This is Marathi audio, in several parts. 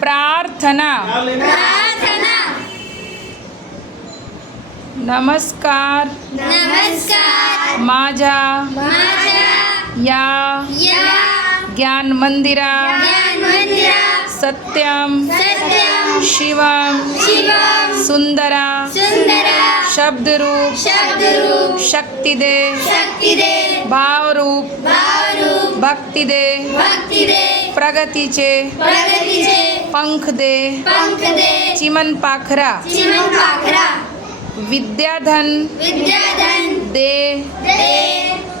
प्रार्थना प्रार्थना नमस्कार नमस्कार माझ्या माझ्या या या ज्ञान मंदिरा ज्ञान मंदिरा सत्यम सत्यम शिवम शिवम सुंदरा सुंदरा शब्दरूप शब्दरूप शक्ति दे शक्ती दे भावरूप भावरूप भक्ति दे भक्ती दे प्रगतीचे प्रगतीचे पंख दे पंख दे चिमन पाखरा चिमण पाखरा विद्याधन विद्याधन दे दे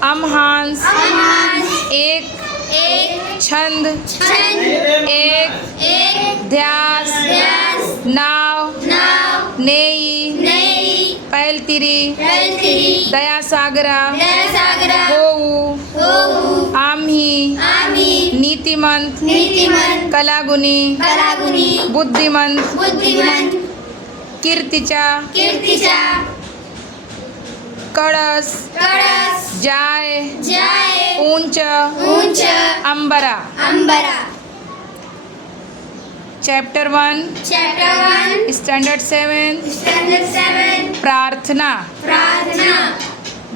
अमहांस अमास एक एक छंद छंद एक ध्यास ध्यास नाव नाव नेई नई पैलतिरी कलतिरी दया सागरा दयासागरा होऊ होऊ आम्ही आम्ही नीतिमंत नीतिमंत कलागुणी कलागुणी बुद्धिमंत बुद्धिमंत कीर्तीच्या कीर्तीचा कळस कळस जाय जाय उंच उंच अंबरा अंबरा चॅप्टर 1 चॅप्टर 1 स्टँडर्ड 7 स्टँडर्ड 7 प्रार्थना प्रार्थना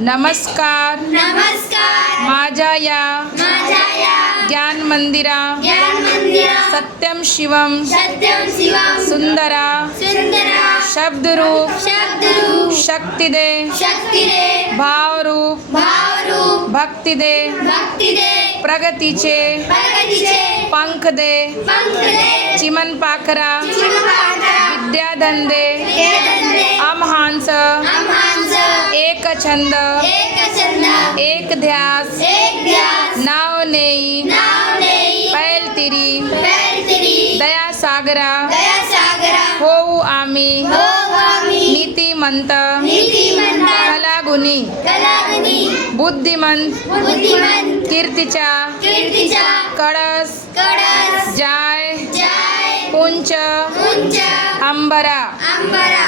नमस्कार नमस्कार माझ्या या माझ्या या ज्ञान मंदिरा ज्ञान मंदिरा सत्यम शिवम सत्यम शिवम सुंदरा सुंदरा शब्दरूप शब्दरूप शक्ति दे शक्ती दे भावरूप भावरूप भक्ति दे भक्ती दे प्रगतीचे प्रगतीचे पंख दे पंख दे चिमन पाखरा चिमण पाखरा विद्याधन दे विद्याधन दे अमहांस अमांस एक छंद एक छंद एक ध्यास एक ध्यास नाव नेई नाव नेई पैलतिरी पैलतिरी दया सागरा दयासागरा होऊ आम्ही होऊ आम्ही नीतिमंत नीतिमंत कलागुणी कलागुणी बुद्धिमंत बुद्धिमंत कीर्तीच्या कीर्तीचा कळस कळस जाय जाय उंच उंच अंबरा अंबरा